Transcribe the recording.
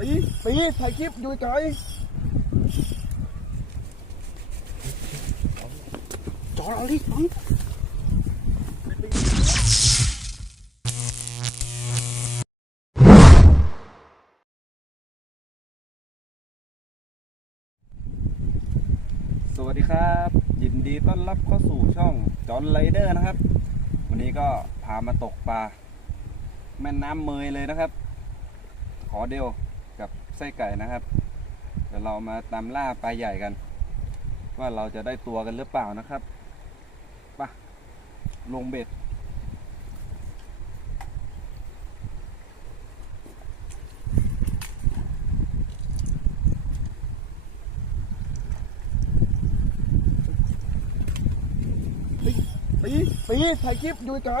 ปีปีถ่ายคลิปอยู่ไกลจอเราดิปังสวัสดีครับ ยินดีต้อนรับเข้าสู่ช่องจอนไรเดอร์นะครับ วันนี้ก็พามาตกปลาแม่น้ำเมยเลยนะครับ ขอเดียว กับไส้ไก่นะครับ เดี๋ยวเรามาตามล่าปลาใหญ่กัน ว่าเราจะได้ตัวกันหรือเปล่านะครับปะลงเบ็ดปีปีปีถ่ายคลิปอยู่ไกล